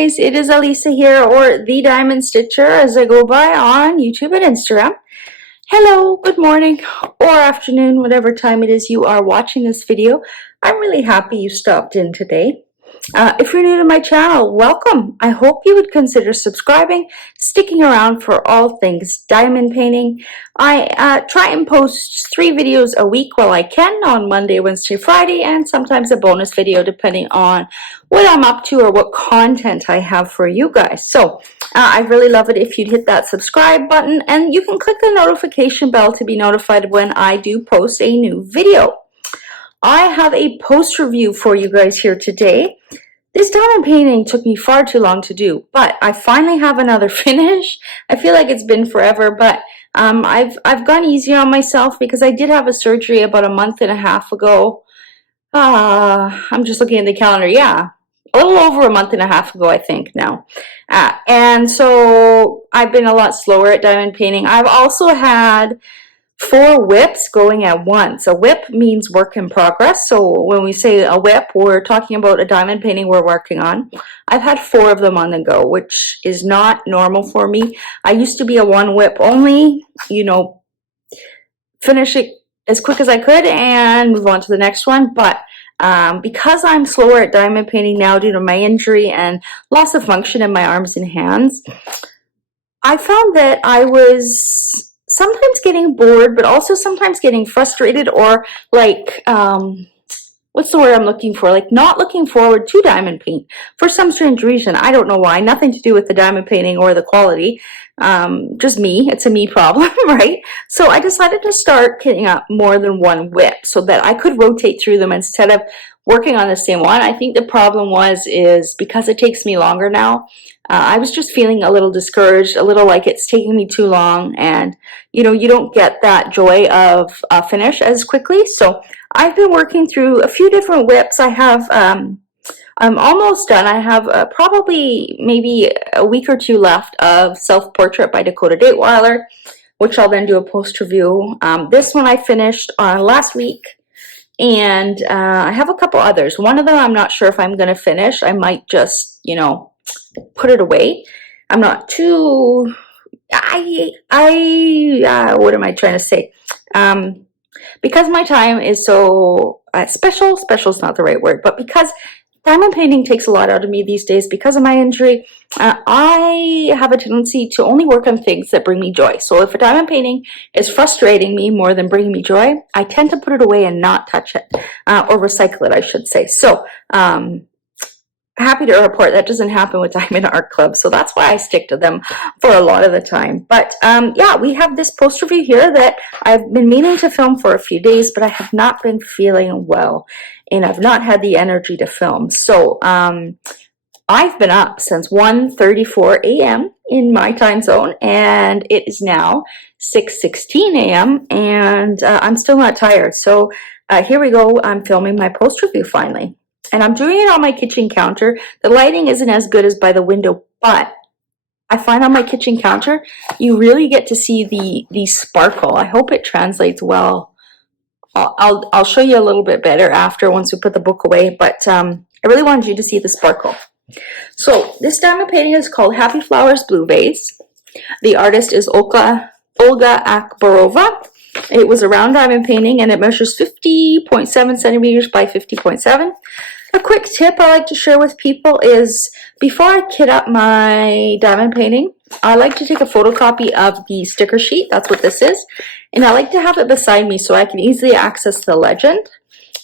guys, it is Alisa here, or The Diamond Stitcher as I go by on YouTube and Instagram. Hello, good morning or afternoon, whatever time it is you are watching this video. I'm really happy you stopped in today. If you're new to my channel, welcome. I hope you would consider subscribing, sticking around for all things diamond painting. I try and post 3 videos a week while I can on Monday, Wednesday, Friday, and sometimes a bonus video depending on what I'm up to or what content I have for you guys. So I'd really love it if you'd hit that subscribe button, and you can click the notification bell to be notified when I do post a new video. I have a post review for you guys here today. This diamond painting took me far too long to do, but I finally have another finish. I feel like it's been forever, but I've gone easy on myself because I did have a surgery about a month and a half ago. I'm just looking at the calendar. Yeah, a little over a month and a half ago, I think now. And so I've been a lot slower at diamond painting. I've also had 4 whips going at once. A whip means work in progress. So when we say a whip, we're talking about a diamond painting we're working on. I've had 4 of them on the go, which is not normal for me. I used to be a 1 whip only, you know, finish it as quick as I could and move on to the next one. But because I'm slower at diamond painting now due to my injury and loss of function in my arms and hands, I found that I was sometimes getting bored, but also sometimes getting frustrated, or like, what's the word I'm looking for? Like not looking forward to diamond paint for some strange reason. I don't know why. Nothing to do with the diamond painting or the quality. Just me. It's a me problem, right? So I decided to start kitting up more than 1 whip so that I could rotate through them instead of working on the same one. I think the problem is because it takes me longer now. I was just feeling a little discouraged, a little like it's taking me too long, and you know, you don't get that joy of finish as quickly. So I've been working through a few different whips. I have, I'm almost done. I have probably maybe a week or 2 left of Self-Portrait by Dakota Dateweiler, which I'll then do a post review. This one I finished last week, and I have a couple others. One of them I'm not sure if I'm going to finish. I might just, you know, put it away. I'm not too, what am I trying to say? Because my time is so special's not the right word, but because diamond painting takes a lot out of me these days because of my injury, I have a tendency to only work on things that bring me joy. So if a diamond painting is frustrating me more than bringing me joy, I tend to put it away and not touch it, or recycle it, I should say. So, happy to report that doesn't happen with Diamond Art Club, so that's why I stick to them for a lot of the time. But yeah, we have this post review here that I've been meaning to film for a few days, but I have not been feeling well, and I've not had the energy to film. So I've been up since 1:34 a.m. in my time zone, and it is now 6:16 a.m. and I'm still not tired. So here we go. I'm filming my post review finally. And I'm doing it on my kitchen counter. The lighting isn't as good as by the window, but I find on my kitchen counter, you really get to see the sparkle. I hope it translates well. I'll show you a little bit better after once we put the book away, but I really wanted you to see the sparkle. So this diamond painting is called Happy Flowers Blue Vase. The artist is Olga Akbarova. It was a round diamond painting, and it measures 50.7 centimeters by 50.7. A quick tip I like to share with people is before I kit up my diamond painting, I like to take a photocopy of the sticker sheet. That's what this is. And I like to have it beside me so I can easily access the legend.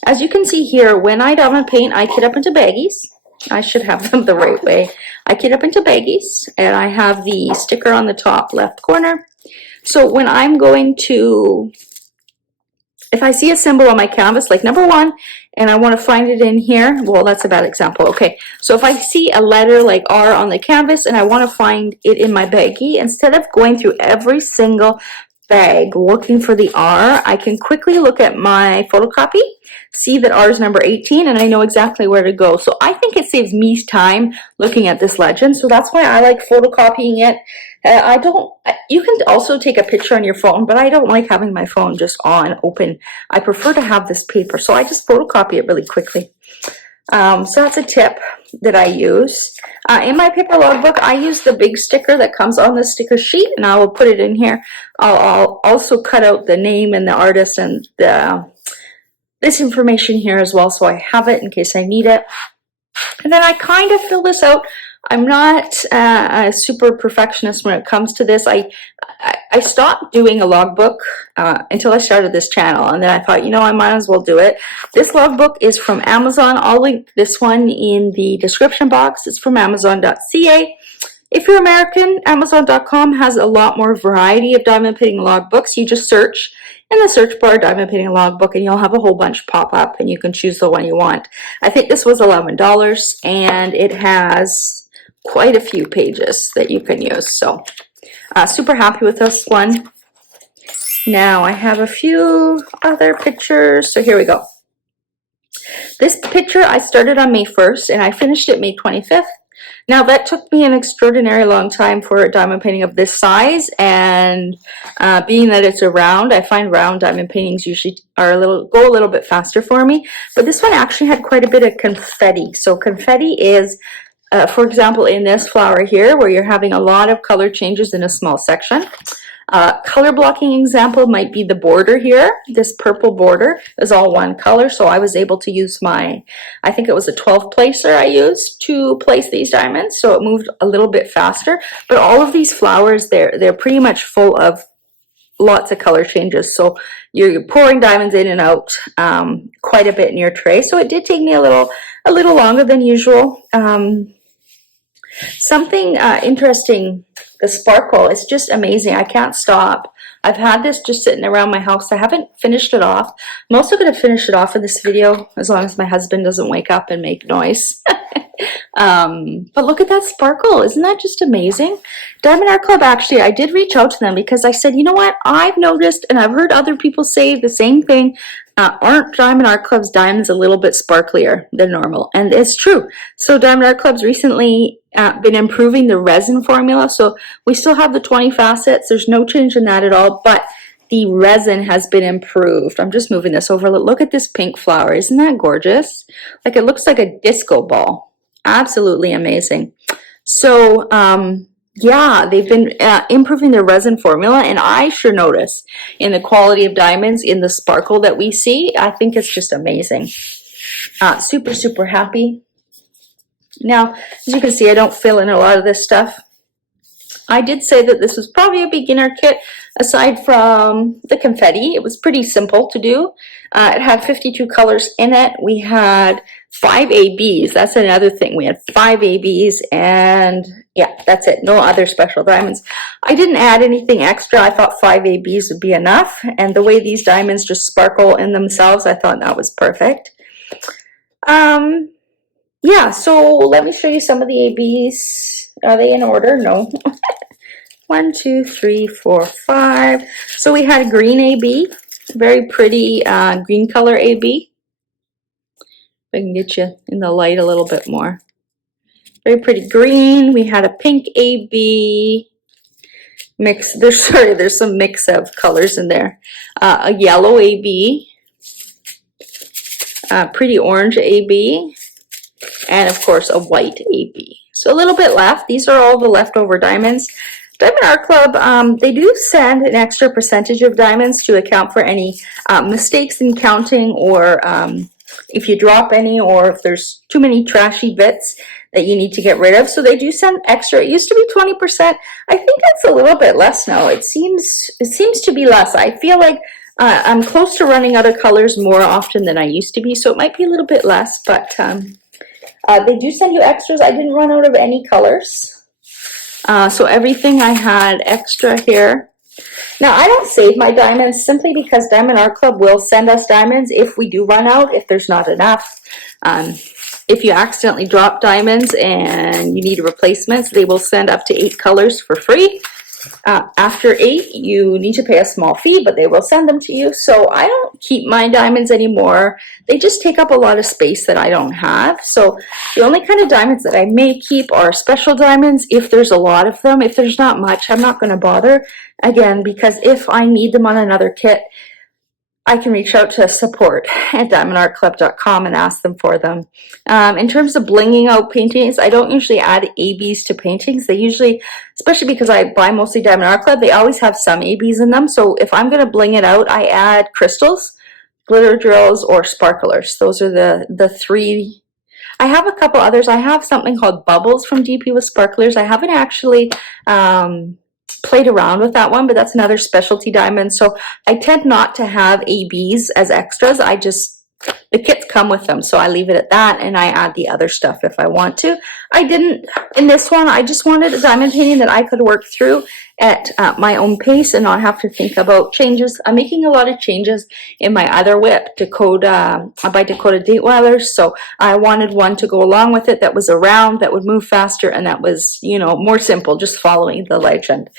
As you can see here, when I diamond paint, I kit up into baggies. I should have them the right way. I kit up into baggies, and I have the sticker on the top left corner. So when I'm going to, if I see a symbol on my canvas, like number 1, and I want to find it in here, well, that's a bad example. Okay, so if I see a letter like R on the canvas and I want to find it in my baggie, instead of going through every single bag looking for the R, I can quickly look at my photocopy, see that R is number 18, and I know exactly where to go. So I think it saves me time looking at this legend, so that's why I like photocopying it. You can also take a picture on your phone, but I don't like having my phone just on, open. I prefer to have this paper, so I just photocopy it really quickly. So that's a tip. that I use. In my paper logbook, I use the big sticker that comes on the sticker sheet, and I will put it in here. I'll also cut out the name and the artist and this information here as well, so I have it in case I need it. And then I kind of fill this out. I'm not a super perfectionist when it comes to this. I stopped doing a logbook until I started this channel, and then I thought, you know, I might as well do it. This logbook is from Amazon. I'll link this one in the description box. It's from Amazon.ca. If you're American, Amazon.com has a lot more variety of diamond painting logbooks. You just search in the search bar diamond painting logbook, and you'll have a whole bunch pop up, and you can choose the one you want. I think this was $11, and it has quite a few pages that you can use. So super happy with this one. Now I have a few other pictures. So here we go. This picture I started on May 1st and I finished it May 25th. Now that took me an extraordinary long time for a diamond painting of this size, and being that it's a round, I find round diamond paintings usually are go a little bit faster for me. But this one actually had quite a bit of confetti. So confetti is for example, in this flower here, where you're having a lot of color changes in a small section. Color blocking example might be the border here. This purple border is all one color, so I was able to use I think it was a 12 placer I used to place these diamonds, so it moved a little bit faster. But all of these flowers, they're pretty much full of lots of color changes, so you're pouring diamonds in and out quite a bit in your tray. So it did take me a little longer than usual. Something interesting, the sparkle is just amazing. I can't stop. I've had this just sitting around my house. I haven't finished it off. I'm also going to finish it off in this video as long as my husband doesn't wake up and make noise. But look at that sparkle. Isn't that just amazing? Diamond Art Club, actually, I did reach out to them because I said, you know what? I've noticed, and I've heard other people say the same thing. Aren't Diamond Art Club's diamonds a little bit sparklier than normal? And it's true. So Diamond Art Club's recently been improving the resin formula. So we still have the 20 facets. There's no change in that at all, but the resin has been improved. I'm just moving this over. Look at this pink flower. Isn't that gorgeous? Like, it looks like a disco ball. Absolutely amazing. So, yeah, they've been improving their resin formula, and I sure notice in the quality of diamonds, in the sparkle that we see. I think it's just amazing. Super, super happy. Now, as you can see, I don't fill in a lot of this stuff. I did say that this was probably a beginner kit. Aside from the confetti, it was pretty simple to do. It had 52 colors in it. We had 5 ABs. That's another thing. We had 5 ABs, and yeah, that's it. No other special diamonds. I didn't add anything extra. I thought 5 ABs would be enough, and the way these diamonds just sparkle in themselves, I thought that was perfect. Yeah, so let me show you some of the ABs. Are they in order? No. 1, 2, 3, 4, 5. So we had a green AB, very pretty green color AB. If I can get you in the light a little bit more. Very pretty green. We had a pink AB. There's some mix of colors in there. A yellow AB. Pretty orange AB. And of course a white AB. So a little bit left. These are all the leftover diamonds. Diamond Art Club, they do send an extra percentage of diamonds to account for any mistakes in counting, or if you drop any, or if there's too many trashy bits that you need to get rid of. So they do send extra. It used to be 20%. I think it's a little bit less now. It seems to be less. I feel like I'm close to running out of colors more often than I used to be, so it might be a little bit less, but they do send you extras. I didn't run out of any colors. So everything I had extra here. Now, I don't save my diamonds simply because Diamond Art Club will send us diamonds if we do run out, if there's not enough. If you accidentally drop diamonds and you need replacements, they will send up to 8 colors for free. After 8, you need to pay a small fee, but they will send them to you. So I don't keep my diamonds anymore. They just take up a lot of space that I don't have. So the only kind of diamonds that I may keep are special diamonds if there's a lot of them. If there's not much, I'm not going to bother. Again, because if I need them on another kit, I can reach out to support at diamondartclub.com and ask them for them. In terms of blinging out paintings, I don't usually add ABs to paintings. They usually, especially because I buy mostly Diamond Art Club, they always have some ABs in them. So if I'm going to bling it out, I add crystals, glitter drills, or sparklers. Those are the three. I have a couple others. I have something called Bubbles from DP with sparklers. I haven't actually played around with that one, but that's another specialty diamond. So I tend not to have ABs as extras. The kits come with them, so I leave it at that, and I add the other stuff if I want to. I didn't in this one. I just wanted a diamond painting that I could work through at my own pace and not have to think about changes. I'm making a lot of changes in my other whip, Dakota by Dakota Dateweiler, so I wanted one to go along with it that was around, that would move faster, and that was, you know, more simple, just following the legend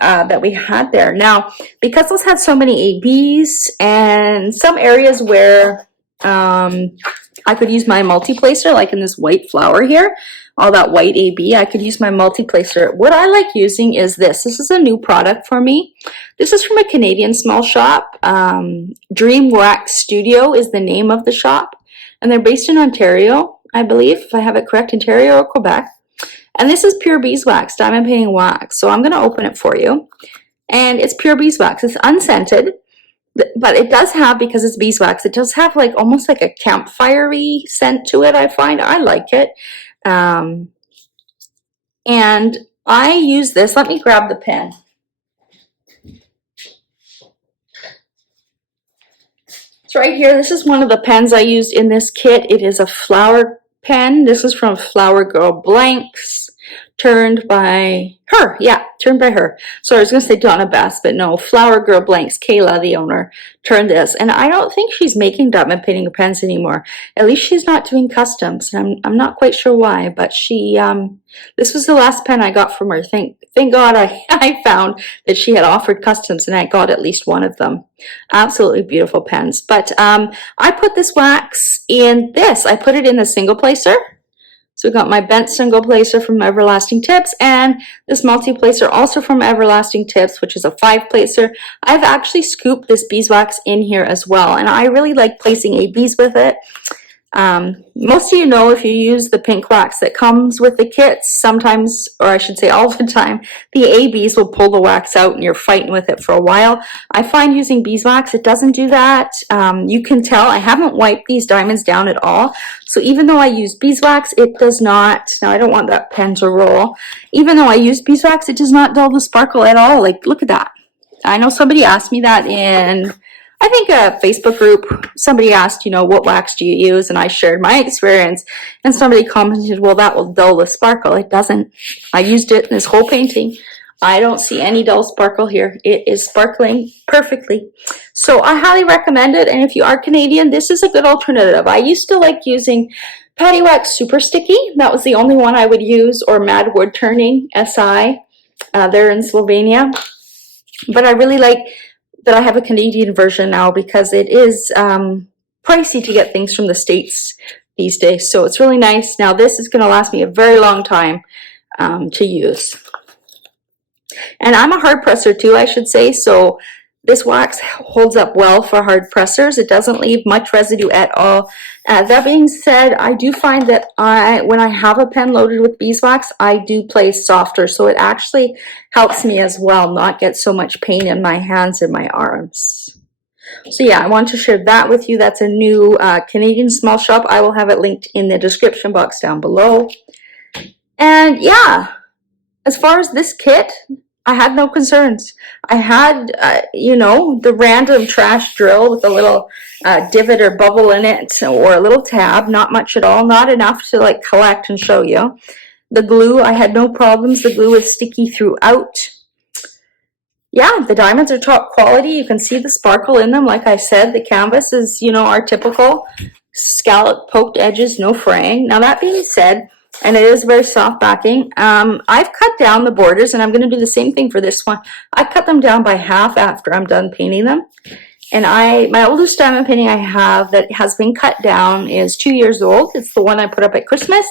that we had there. Now, because those had so many ABs and some areas where I could use my multi-placer, like in this white flower here, all that white AB, I could use my multi-placer. What I like using is this. This is a new product for me. This is from a Canadian small shop. Dream Wax Studio is the name of the shop, and they're based in Ontario, I believe, if I have it correct, Ontario or Quebec. And this is pure beeswax, diamond painting wax. So I'm going to open it for you. And it's pure beeswax. It's unscented. But it does have, because it's beeswax, it does have like almost like a campfire-y scent to it, I find. I like it. And I use this. Let me grab the pen. It's right here. This is one of the pens I used in this kit. It is a flower pen. This is from Flower Girl Blanks, turned by her. Yeah, turned by her. So I was going to say Donna Bass, but no, Flower Girl Blanks, Kayla, the owner, turned this. And I don't think she's making diamond painting pens anymore. At least she's not doing customs. And I'm not quite sure why, but she, this was the last pen I got from her. Thank God I found that she had offered customs, and I got at least one of them. Absolutely beautiful pens. But I put this wax in this. I put it in the single placer. So we got my bent single placer from Everlasting Tips, and this multi-placer also from Everlasting Tips, which is a 5-placer. I've actually scooped this beeswax in here as well, and I really like placing ABs with it. Most of you know, if you use the pink wax that comes with the kits, sometimes, or I should say all the time, the ABs will pull the wax out and you're fighting with it for a while. I find using beeswax, it doesn't do that. You can tell I haven't wiped these diamonds down at all. So even though I use beeswax, it does not, now I don't want that pen to roll. Even though I use beeswax, it does not dull the sparkle at all. Like, look at that. I know somebody asked me that in, I think, a Facebook group. Somebody asked, you know, what wax do you use? And I shared my experience. And somebody commented, well, that will dull the sparkle. It doesn't. I used it in this whole painting. I don't see any dull sparkle here. It is sparkling perfectly. So I highly recommend it. And if you are Canadian, this is a good alternative. I used to like using Patty Wax Super Sticky. That was the only one I would use, or Mad Wood Turning SI. They're in Slovenia. But I really like that I have a Canadian version now, because it is pricey to get things from the States these days. So it's really nice. Now this is going to last me a very long time to use. And I'm a hard presser too, I should say. So this wax holds up well for hard pressers. It doesn't leave much residue at all. That being said, I do find that when I have a pen loaded with beeswax, I do play softer. So it actually helps me as well not get so much pain in my hands and my arms. So yeah, I want to share that with you. That's a new Canadian small shop. I will have it linked in the description box down below. And yeah, as far as this kit, I had no concerns. I had, you know, the random trash drill with a little divot or bubble in it, or a little tab, not much at all, not enough to like collect and show you. The glue, I had no problems. The glue is sticky throughout. Yeah, the diamonds are top quality. You can see the sparkle in them. Like I said, the canvas is, you know, our typical scallop poked edges, no fraying. Now that being said, and it is very soft backing, I've cut down the borders, and I'm going to do the same thing for this one. I cut them down by half after I'm done painting them. And my oldest diamond painting I have that has been cut down is 2 years old. It's the one I put up at Christmas.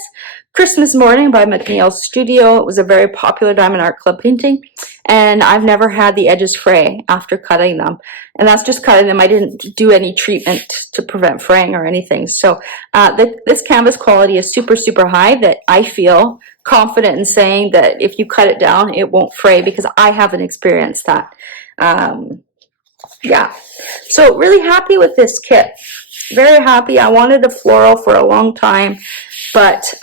Christmas Morning by McNeil Studio. It was a very popular Diamond Art Club painting, and I've never had the edges fray after cutting them. And that's just cutting them. I didn't do any treatment to prevent fraying or anything. So this canvas quality is super, super high, that I feel confident in saying that if you cut it down, it won't fray, because I haven't experienced that. Yeah, so really happy with this kit. Very happy. I wanted a floral for a long time, but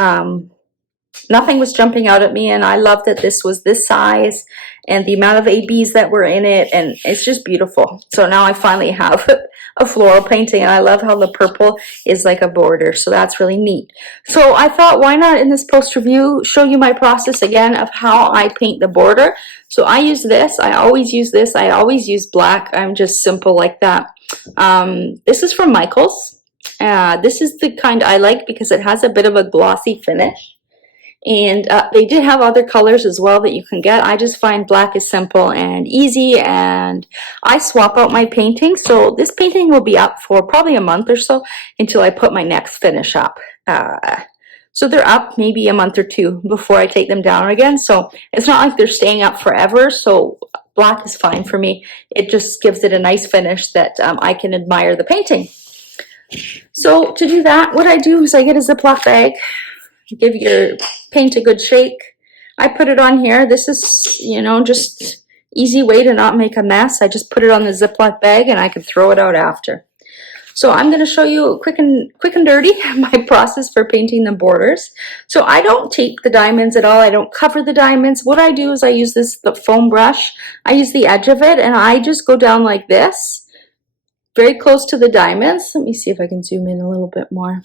nothing was jumping out at me, and I love that this was this size and the amount of ABs that were in it, and it's just beautiful. So now I finally have a floral painting, and I love how the purple is like a border, so that's really neat. So I thought, why not in this post review show you my process again of how I paint the border. So I use this. I always use this. I always use black. I'm just simple like that. This is from Michaels. This is the kind I like because it has a bit of a glossy finish. And they did have other colors as well that you can get. I just find black is simple and easy, and I swap out my paintings. So this painting will be up for probably a month or so until I put my next finish up. So they're up maybe a month or two before I take them down again. So it's not like they're staying up forever. So black is fine for me. It just gives it a nice finish that I can admire the painting. So to do that, what I do is I get a Ziploc bag. Give your paint a good shake. I put it on here. This is, you know, just easy way to not make a mess. I just put it on the Ziploc bag and I can throw it out after. So I'm going to show you quick and dirty my process for painting the borders. So I don't tape the diamonds at all. I don't cover the diamonds. What I do is I use the foam brush. I use the edge of it and I just go down like this, very close to the diamonds. Let me see if I can zoom in a little bit more.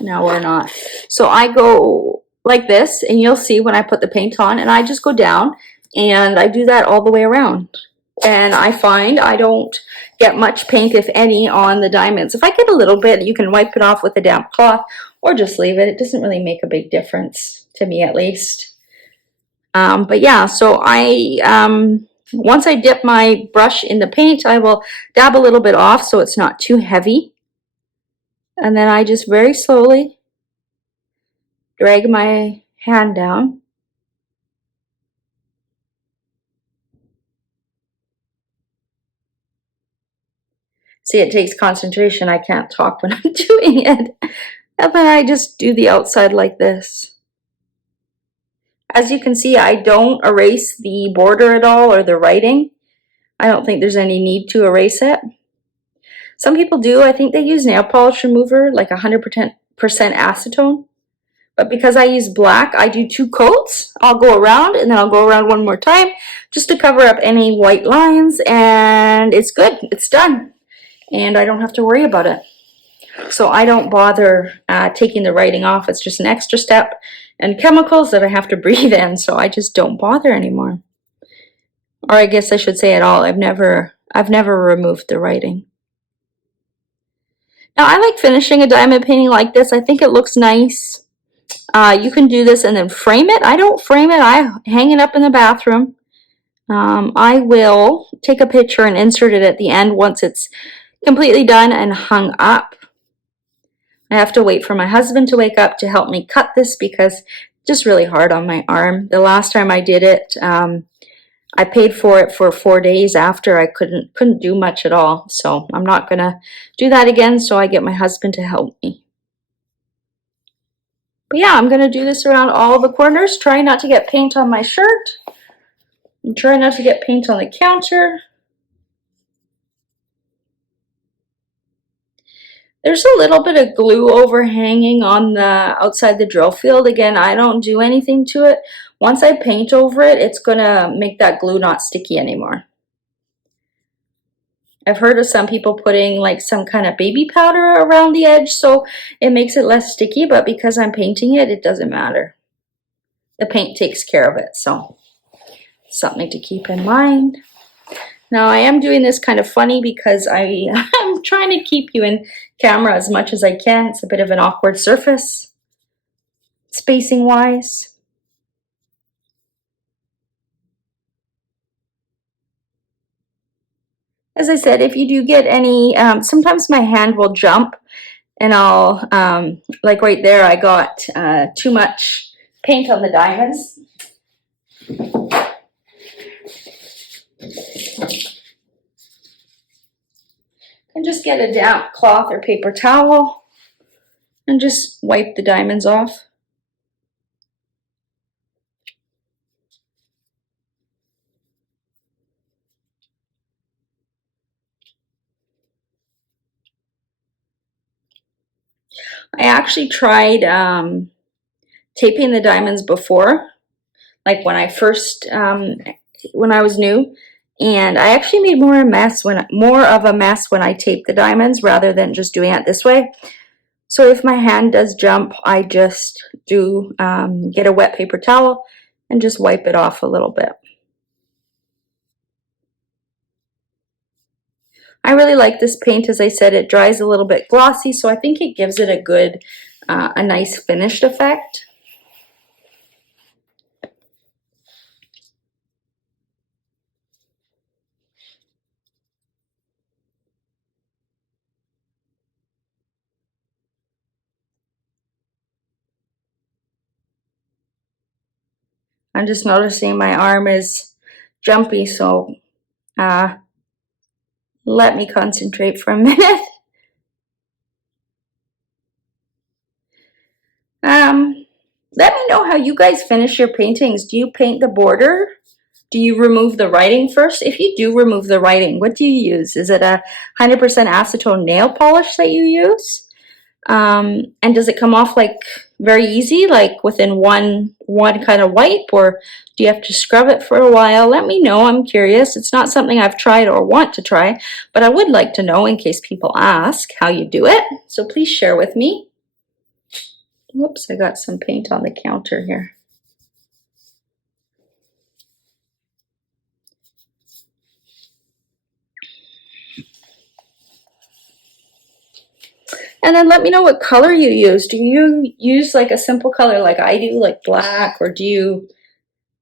No, we're not. So I go like this, and you'll see when I put the paint on, and I just go down, and I do that all the way around. And I find I don't get much paint, if any, on the diamonds. If I get a little bit, you can wipe it off with a damp cloth or just leave it. It doesn't really make a big difference, to me at least. But yeah, so once I dip my brush in the paint, I will dab a little bit off so it's not too heavy. And then I just very slowly drag my hand down. See, it takes concentration. I can't talk when I'm doing it. And then I just do the outside like this. As you can see, I don't erase the border at all or the writing. I don't think there's any need to erase it. Some people do. I think they use nail polish remover, like 100% acetone. But because I use black, I do 2 coats. I'll go around and then I'll go around one more time just to cover up any white lines, and it's good. It's done. And I don't have to worry about it. So I don't bother taking the writing off. It's just an extra step and chemicals that I have to breathe in, so I just don't bother anymore. Or I guess I should say at all. I've never removed the writing. Now I like finishing a diamond painting like this. I think it looks nice. You can do this and then frame it. I don't frame it. I hang it up in the bathroom. I will take a picture and insert it at the end once it's completely done and hung up. I have to wait for my husband to wake up to help me cut this because it's just really hard on my arm. The last time I did it, I paid for it for 4 days after. I couldn't do much at all. So I'm not gonna do that again, so I get my husband to help me. But yeah, I'm gonna do this around all the corners. Try not to get paint on my shirt. And try not to get paint on the counter. There's a little bit of glue overhanging on the outside the drill field. Again, I don't do anything to it. Once I paint over it, it's gonna make that glue not sticky anymore. I've heard of some people putting like some kind of baby powder around the edge so it makes it less sticky, but because I'm painting it, it doesn't matter. The paint takes care of it, so something to keep in mind. Now I am doing this kind of funny because I'm trying to keep you in camera as much as I can. It's a bit of an awkward surface, spacing wise. As I said, if you do get any, sometimes my hand will jump and I'll, like right there, I got too much paint on the diamonds. And just get a damp cloth or paper towel and just wipe the diamonds off. I actually tried taping the diamonds before, like when I first, when I was new, and I actually made more of a mess when I taped the diamonds rather than just doing it this way. So if my hand does jump, I just do get a wet paper towel and just wipe it off a little bit. I really like this paint. As I said, it dries a little bit glossy, so I think it gives it a good, a nice finished effect. I'm just noticing my arm is jumpy, so let me concentrate for a minute. Let me know how you guys finish your paintings. Do you paint the border? Do you remove the writing first? If you do remove the writing, what do you use? Is it a 100% acetone nail polish that you use? And does it come off like very easy, like within one kind of wipe, or do you have to scrub it for a while? Let me know. I'm curious. It's not something I've tried or want to try, but I would like to know in case people ask how you do it. So please share with me. Whoops, I got some paint on the counter here. And then let me know what color you use. Do you use like a simple color like I do, like black, or do you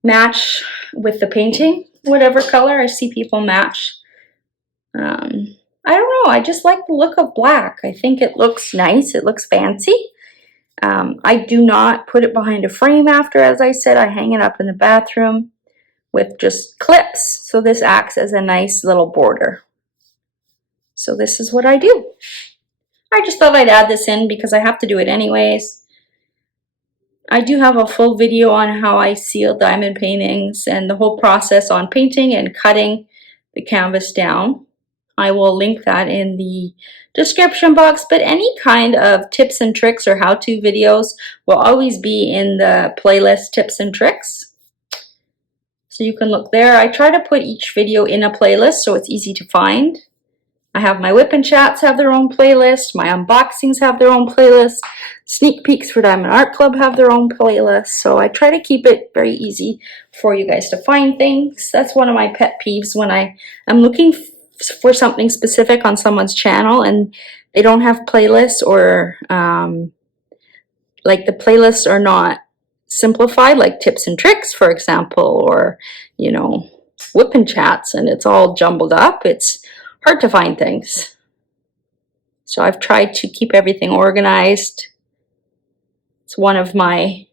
match with the painting? Whatever color, I see people match. I don't know, I just like the look of black. I think it looks nice, it looks fancy. I do not put it behind a frame after, as I said. I hang it up in the bathroom with just clips. So this acts as a nice little border. So this is what I do. I just thought I'd add this in because I have to do it anyways. I do have a full video on how I seal diamond paintings and the whole process on painting and cutting the canvas down. I will link that in the description box, but any kind of tips and tricks or how-to videos will always be in the playlist tips and tricks. So you can look there. I try to put each video in a playlist so it's easy to find. I have my whip and chats have their own playlist. My unboxings have their own playlist. Sneak peeks for Diamond Art Club have their own playlist. So I try to keep it very easy for you guys to find things. That's one of my pet peeves when I am looking for something specific on someone's channel and they don't have playlists, or like the playlists are not simplified, like tips and tricks, for example, or, you know, whip and chats, and it's all jumbled up. It's hard to find things. So I've tried to keep everything organized. It's one of my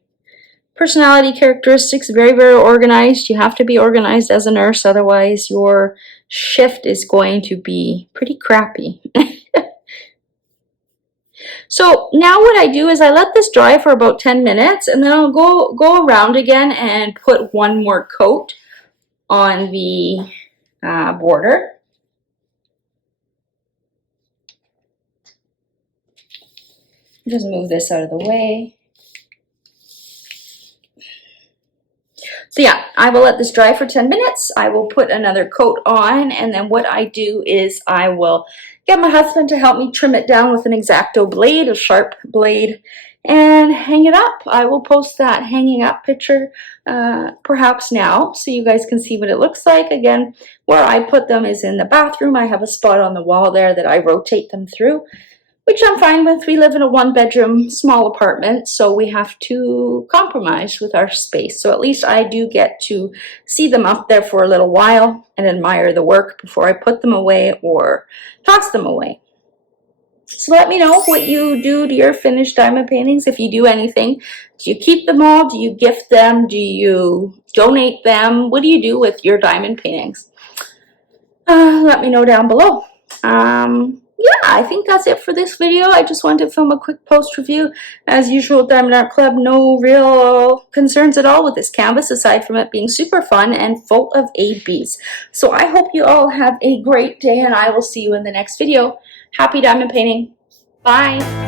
personality characteristics, very, very organized. You have to be organized as a nurse, otherwise your shift is going to be pretty crappy. So now what I do is I let this dry for about 10 minutes and then I'll go around again and put one more coat on the border. Just move this out of the way. So yeah, I will let this dry for 10 minutes. I will put another coat on, and then what I do is I will get my husband to help me trim it down with an X-Acto blade, a sharp blade, and hang it up. I will post that hanging up picture perhaps now so you guys can see what it looks like. Again, where I put them is in the bathroom. I have a spot on the wall there that I rotate them through, which I'm fine with. We live in a one-bedroom small apartment, so we have to compromise with our space. So at least I do get to see them up there for a little while and admire the work before I put them away or toss them away. So let me know what you do to your finished diamond paintings, if you do anything. Do you keep them all? Do you gift them? Do you donate them? What do you do with your diamond paintings? Let me know down below. Yeah, I think that's it for this video. I just wanted to film a quick post review. As usual, Diamond Art Club, no real concerns at all with this canvas, aside from it being super fun and full of ABs. So I hope you all have a great day, and I will see you in the next video. Happy diamond painting. Bye.